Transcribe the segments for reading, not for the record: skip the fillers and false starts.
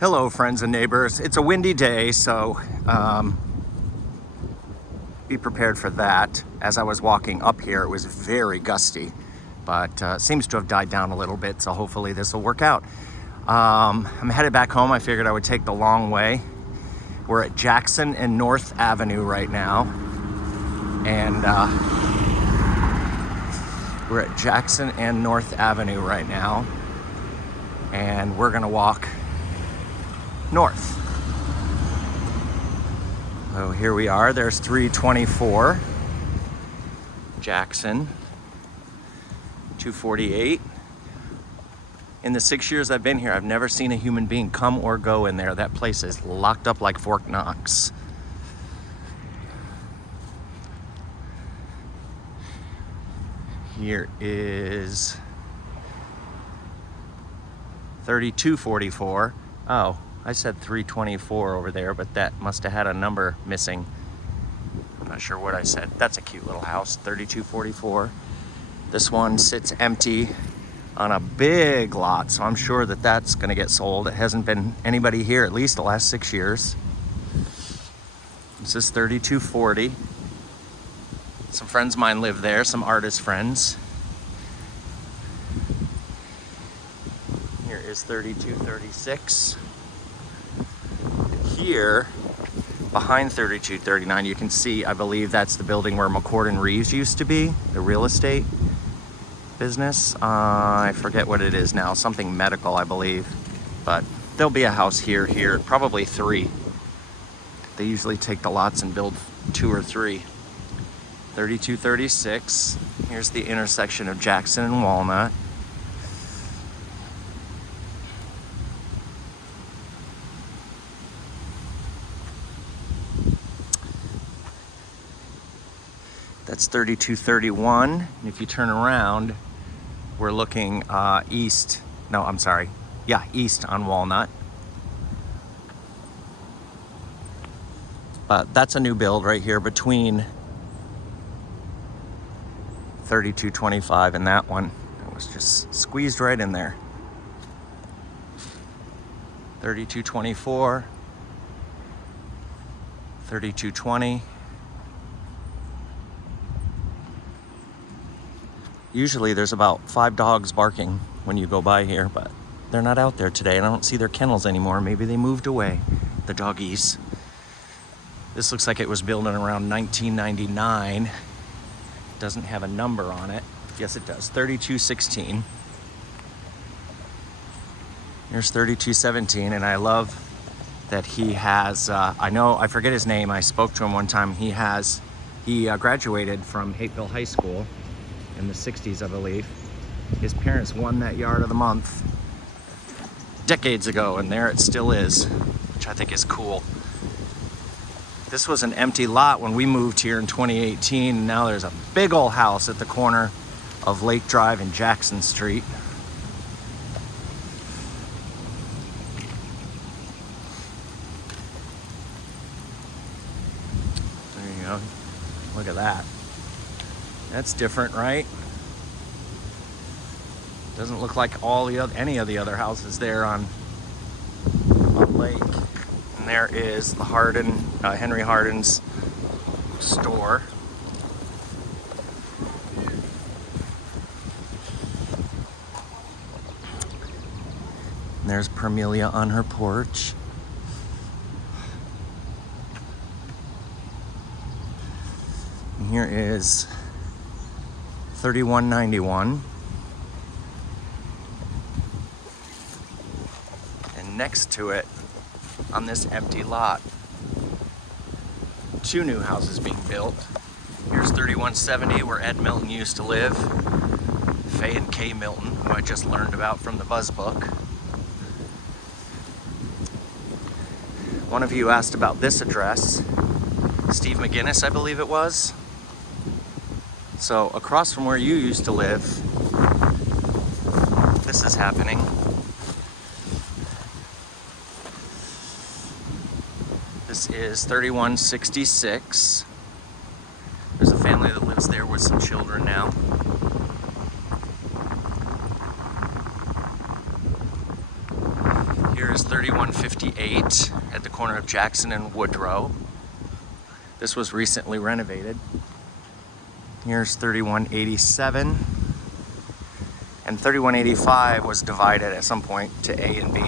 Hello, friends and neighbors. It's a windy day, so be prepared for that. As I was walking up here, it was very gusty, but seems to have died down a little bit, so hopefully this will work out. I'm headed back home. I figured I would take the long way. We're at Jackson and North Avenue right now, and we're at Jackson and North Avenue right now, and we're gonna walk north. So here we are. There's 324 Jackson, 248. In the 6 years I've been here, I've never seen a human being come or go in there. That place is locked up like Fort Knox. Here is 3244. Oh, I said 324 over there, but that must have had a number missing. I'm not sure what I said. That's a cute little house, 3244. This one sits empty on a big lot, so I'm sure that that's gonna get sold. It hasn't been anybody here at least the last 6 years. This is 3240. Some friends of mine live there, some artist friends. Here is 3236. Here, behind 3239, you can see, I believe that's the building where McCord and Reeves used to be, the real estate business. I forget what it is now, something medical, I believe. But there'll be a house here, probably 3. They usually take the lots and build 2 or 3. 3236, here's the intersection of Jackson and Walnut. That's 3231, and if you turn around, we're looking east. No, I'm sorry. Yeah, east on Walnut. That's a new build right here between 3225 and that one. It was just squeezed right in there. 3224, 3220. Usually there's about 5 dogs barking when you go by here, but they're not out there today, and I don't see their kennels anymore. Maybe they moved away, the doggies. This looks like it was built in around 1999. Doesn't have a number on it. Yes, it does. 3216. Here's 3217, and I love that he has, I forget his name. I spoke to him one time. He graduated from Hapeville High School in the 60s, I believe. His parents won that yard of the month decades ago, and there it still is, which I think is cool. This was an empty lot when we moved here in 2018, and now there's a big old house at the corner of Lake Drive and Jackson Street. There you go. Look at that. That's different, right? Doesn't look like any of the other houses there on Lake. And there is the Henry Hardin's store. And there's Permelia on her porch. And here is 3191. And next to it, on this empty lot, 2 new houses being built. Here's 3170, where Ed Milton used to live. Faye and Kay Milton, who I just learned about from the Buzz book. One of you asked about this address. Steve McGinnis, I believe it was. So across from where you used to live, this is happening. This is 3166. There's a family that lives there with some children now. Here Here's 3158 at the corner of Jackson and Woodrow. This was recently renovated. Here's 3187. And 3185 was divided at some point to A and B.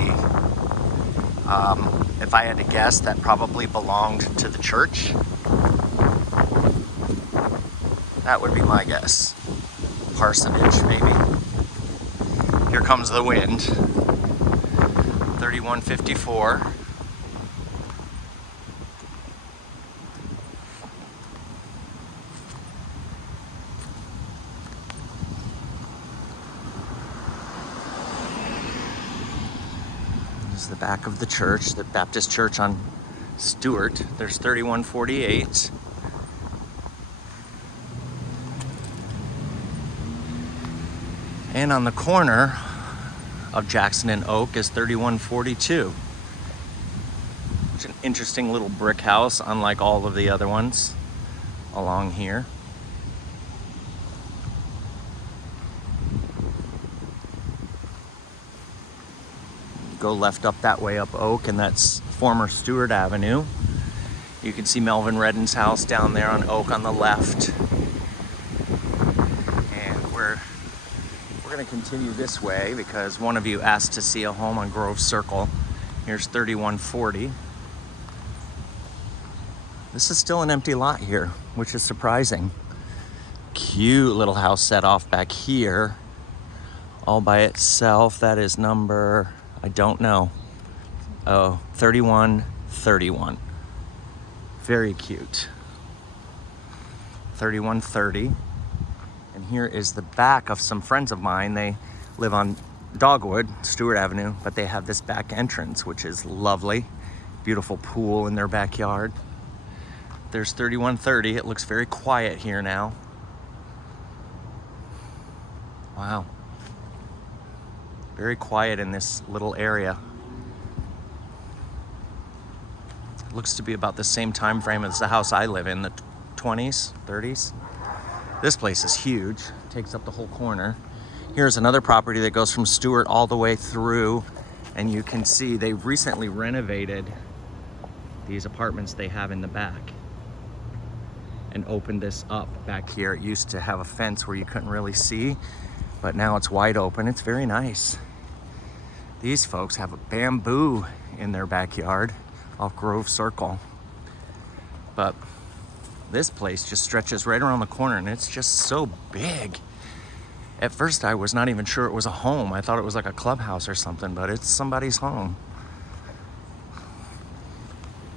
If I had to guess, that probably belonged to the church. That would be my guess. Parsonage, maybe. Here comes the wind. 3154. This is the back of the church, the Baptist church on Stewart. There's 3148. And on the corner of Jackson and Oak is 3142. It's an interesting little brick house, unlike all of the other ones along here. Go left up that way up Oak, and that's former Stewart Avenue. You can see Melvin Redden's house down there on Oak on the left. And we're going to continue this way because one of you asked to see a home on Grove Circle. Here's 3140. This is still an empty lot here, which is surprising. Cute little house set off back here all by itself. That is number, I don't know. Oh, 3131. Very cute. 3130. And here is the back of some friends of mine. They live on Dogwood, Stewart Avenue, but they have this back entrance, which is lovely. Beautiful pool in their backyard. There's 3130. It looks very quiet here now. Wow. Very quiet in this little area. It looks to be about the same time frame as the house I live in, the 20s, 30s. This place is huge, takes up the whole corner. Here's another property that goes from Stewart all the way through, and you can see they've recently renovated these apartments they have in the back and opened this up back here. It used to have a fence where you couldn't really see, but now it's wide open. It's very nice. These folks have a bamboo in their backyard off Grove Circle. But this place just stretches right around the corner, and it's just so big. At first, I was not even sure it was a home. I thought it was like a clubhouse or something, but it's somebody's home.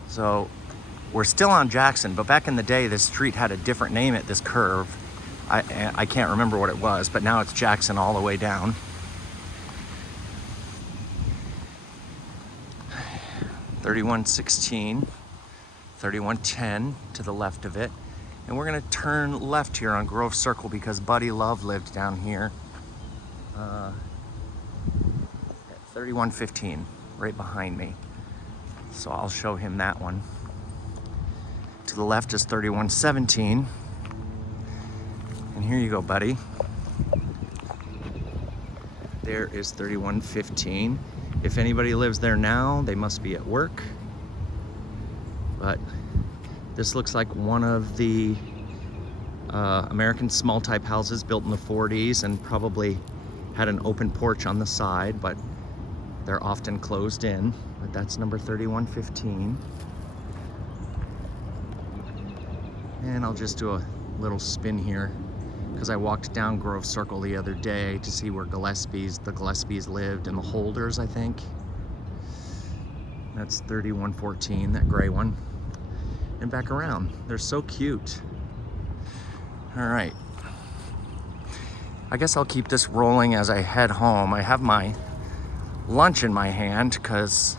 So we're still on Jackson, but back in the day, this street had a different name at this curve. I can't remember what it was, but now it's Jackson all the way down. (3116), 3110 to the left of it. And we're gonna turn left here on Grove Circle because Buddy Love lived down here at 3115, right behind me. So I'll show him that one. To the left is 3117. And here you go, buddy. There is 3115. If anybody lives there now, they must be at work. But this looks like one of the American small type houses built in the 40s and probably had an open porch on the side, but they're often closed in. But that's number 3115. And I'll just do a little spin here because I walked down Grove Circle the other day to see where the Gillespies lived, and the Holders, I think. That's 3114, that gray one. And back around. They're so cute. All right. I guess I'll keep this rolling as I head home. I have my lunch in my hand because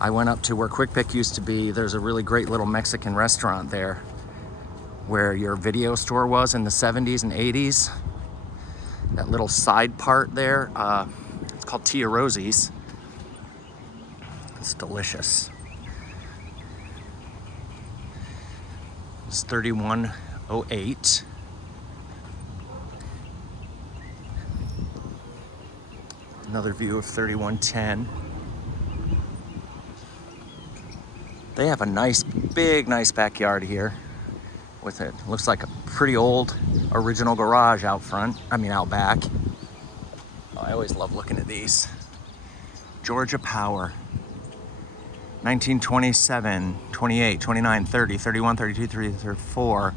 I went up to where Quick Pick used to be. There's a really great little Mexican restaurant there where your video store was in the 70s and 80s. That little side part there, it's called Tia Rosie's. It's delicious. It's 3108. Another view of 3110. They have a nice, nice backyard here with it. Looks like a pretty old original garage out front. I mean, out back. Oh, I always love looking at these. Georgia Power. 1927, 28, 29, 30, 31, 32, 33, 34.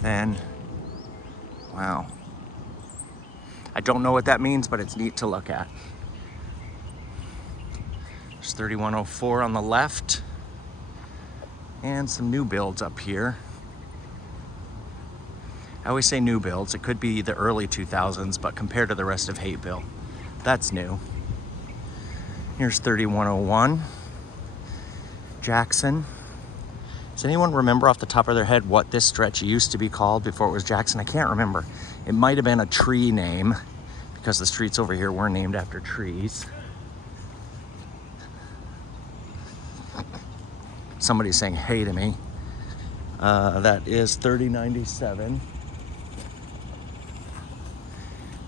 Then, wow. I don't know what that means, but it's neat to look at. There's 3104 on the left. And some new builds up here. I always say new builds. It could be the early 2000s, but compared to the rest of Hapeville, that's new. Here's 3101. Jackson. Does anyone remember off the top of their head what this stretch used to be called before it was Jackson? I can't remember. It might have been a tree name because the streets over here were named after trees. Somebody's saying hey to me. That is 3097.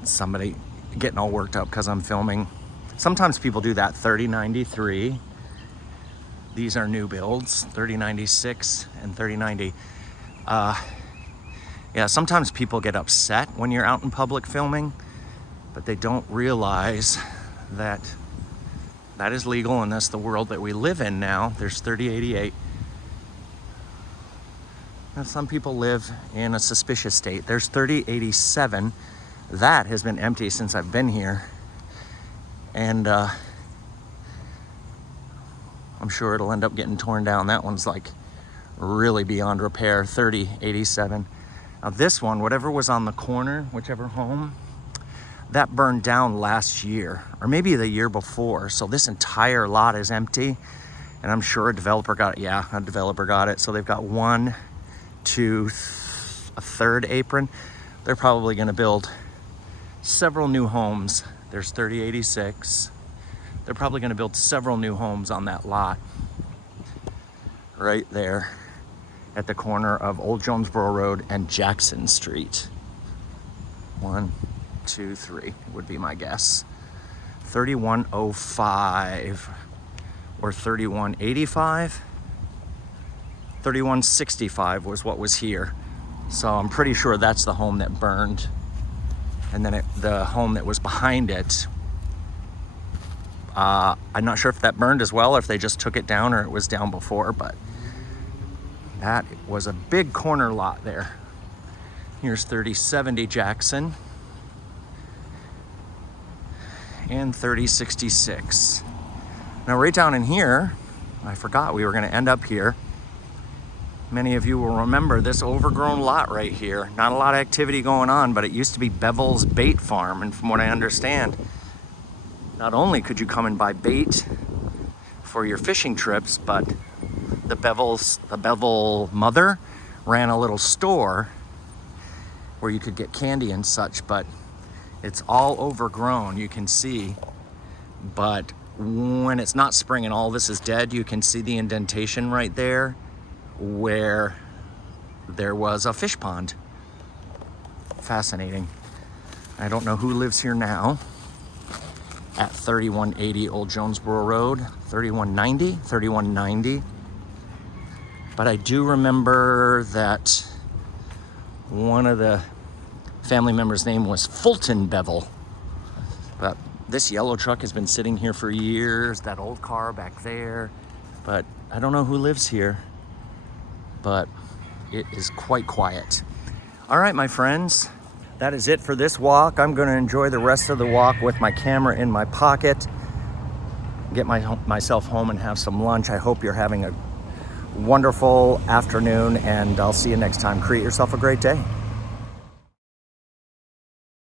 Somebody getting all worked up because I'm filming. Sometimes people do that. 3093. These are new builds, 3096 and 3090. Yeah, sometimes people get upset when you're out in public filming, but they don't realize that that is legal and that's the world that we live in now. There's 3088. And some people live in a suspicious state. There's 3087. That has been empty since I've been here. And I'm sure it'll end up getting torn down. That one's like really beyond repair. 3087. Now this one, whatever was on the corner, whichever home, that burned down last year or maybe the year before. So this entire lot is empty, and I'm sure a developer got it. Yeah, a developer got it. So they've got one, two, a third apron. They're probably going to build several new homes. There's 3086. They're probably going to build several new homes on that lot right there at the corner of Old Jonesboro Road and Jackson Street. 1, 2, 3 would be my guess. 3105 or 3185. 3165 was what was here. So I'm pretty sure that's the home that burned. And then the home that was behind it, I'm not sure if that burned as well or if they just took it down or it was down before, but that was a big corner lot there. Here's 3070 Jackson and 3066. Now right down in here, I forgot we were going to end up here. Many of you will remember this overgrown lot right here. Not a lot of activity going on, but it used to be Bevel's Bait Farm. And from what I understand, not only could you come and buy bait for your fishing trips, but the Bevel mother ran a little store where you could get candy and such, but it's all overgrown, you can see. But when it's not spring and all this is dead, you can see the indentation right there where there was a fish pond. Fascinating. I don't know who lives here now at 3180 Old Jonesboro Road, 3190. But I do remember that one of the family members' name was Fulton Bevel. But this yellow truck has been sitting here for years, that old car back there. But I don't know who lives here, but it is quite quiet. All right, my friends, that is it for this walk. I'm going to enjoy the rest of the walk with my camera in my pocket, get myself home and have some lunch. I hope you're having a wonderful afternoon, and I'll see you next time. Create yourself a great day.